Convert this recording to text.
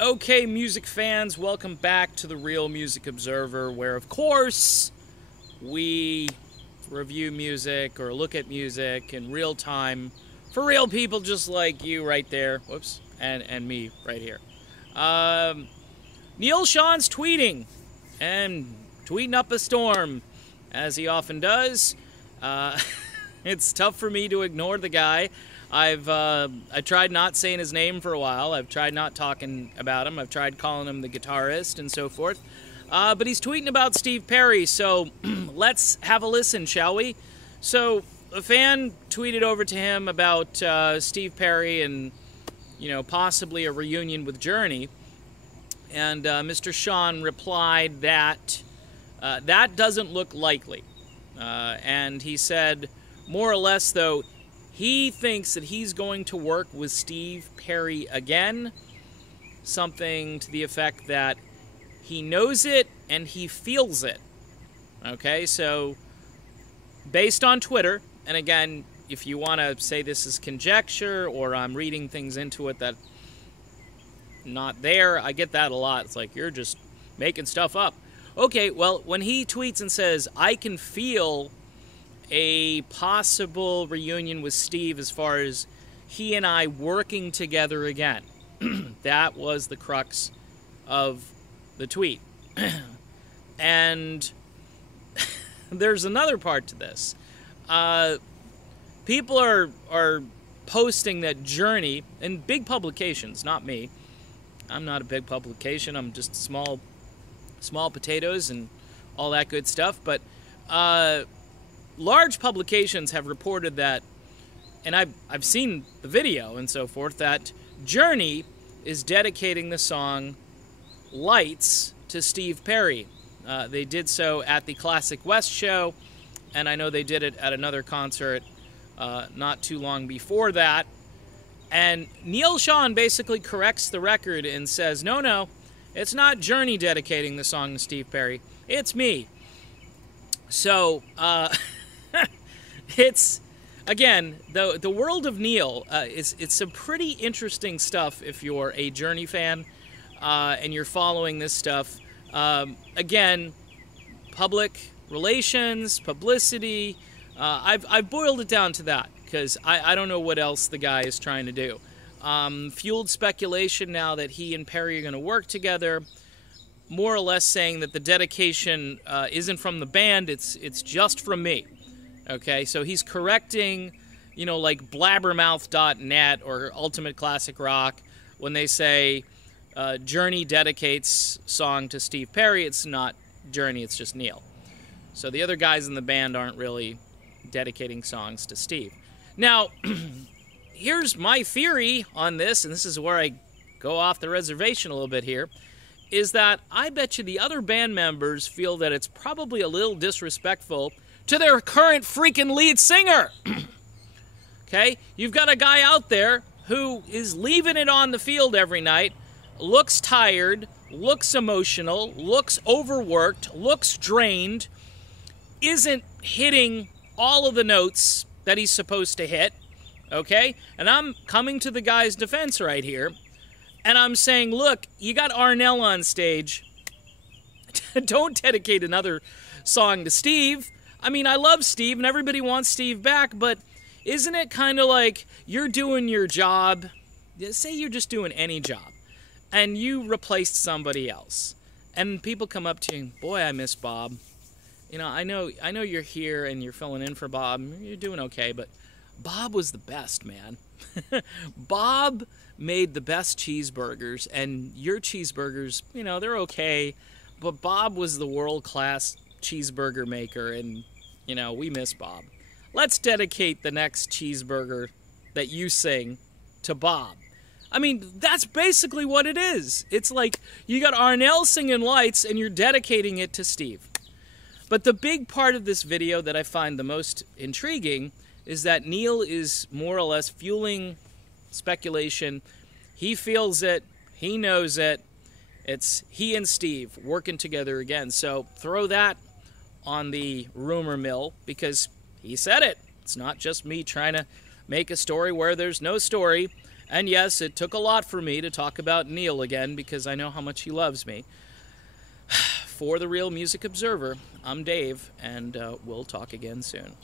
Okay, music fans, welcome back to the Real Music Observer, where, of course, we review music or look at music in real time for real people just like you right there. Whoops. And me right here. Neal Schon's tweeting and tweeting up a storm, as he often does. It's tough for me to ignore the guy. I tried not saying his name for a while. I've tried not talking about him. I've tried calling him the guitarist and so forth. But he's tweeting about Steve Perry, so let's have a listen, shall we? So a fan tweeted over to him about Steve Perry and, possibly a reunion with Journey. And Mr. Schon replied that that doesn't look likely. And he said, more or less, though, he thinks that he's going to work with Steve Perry again. Something to the effect that he knows it and he feels it. Okay, so based on Twitter, and again, if you want to say this is conjecture or I'm reading things into it that not there, I get that a lot. It's like, you're just making stuff up. Okay, well, when he tweets and says, I can feel a possible reunion with Steve as far as he and I working together again. That was the crux of the tweet. And there's another part to this. People are posting that Journey, and big publications, not me. I'm not a big publication. I'm just small potatoes and all that good stuff. But large publications have reported that, and I've seen the video and so forth, that Journey is dedicating the song Lights to Steve Perry. They did so at the Classic West show, and I know they did it at another concert not too long before that. And Neal Schon basically corrects the record and says, no, it's not Journey dedicating the song to Steve Perry. It's me. So, it's, again, the world of Neal, it's some pretty interesting stuff if you're a Journey fan and you're following this stuff. Again, public relations, publicity, I've boiled it down to that because I don't know what else the guy is trying to do. Fueled speculation now that he and Perry are going to work together, more or less saying that the dedication isn't from the band, it's just from me. Okay, so he's correcting, like blabbermouth.net or Ultimate Classic Rock when they say Journey dedicates song to Steve Perry. It's not Journey, it's just Neal. So the other guys in the band aren't really dedicating songs to Steve. Now, here's my theory on this, and this is where I go off the reservation a little bit here, is that I bet you the other band members feel that it's probably a little disrespectful to their current freaking lead singer. Okay? You've got a guy out there who is leaving it on the field every night, looks tired, looks emotional, looks overworked, looks drained, isn't hitting all of the notes that he's supposed to hit. Okay? And I'm coming to the guy's defense right here, and I'm saying, look, you got Arnell on stage. Don't dedicate another song to Steve. I mean, I love Steve, and everybody wants Steve back, but isn't it kind of like you're doing your job? Say you're just doing any job, and you replaced somebody else, and people come up to you, boy, I miss Bob. I know you're here, and you're filling in for Bob. You're doing okay, but Bob was the best, man. Bob made the best cheeseburgers, and your cheeseburgers, they're okay, but Bob was the world-class cheeseburger maker, and we miss Bob. Let's dedicate the next cheeseburger that you sing to Bob. I mean, that's basically what it is. It's like you got Arnell singing Lights and you're dedicating it to Steve. But the big part of this video that I find the most intriguing is that Neal is more or less fueling speculation. He feels it, he knows it. It's he and Steve working together again. So throw that on the rumor mill because he said it. It's not just me trying to make a story where there's no story. And yes, it took a lot for me to talk about Neal again because I know how much he loves me. For the Real Music Observer, I'm Dave, and we'll talk again soon.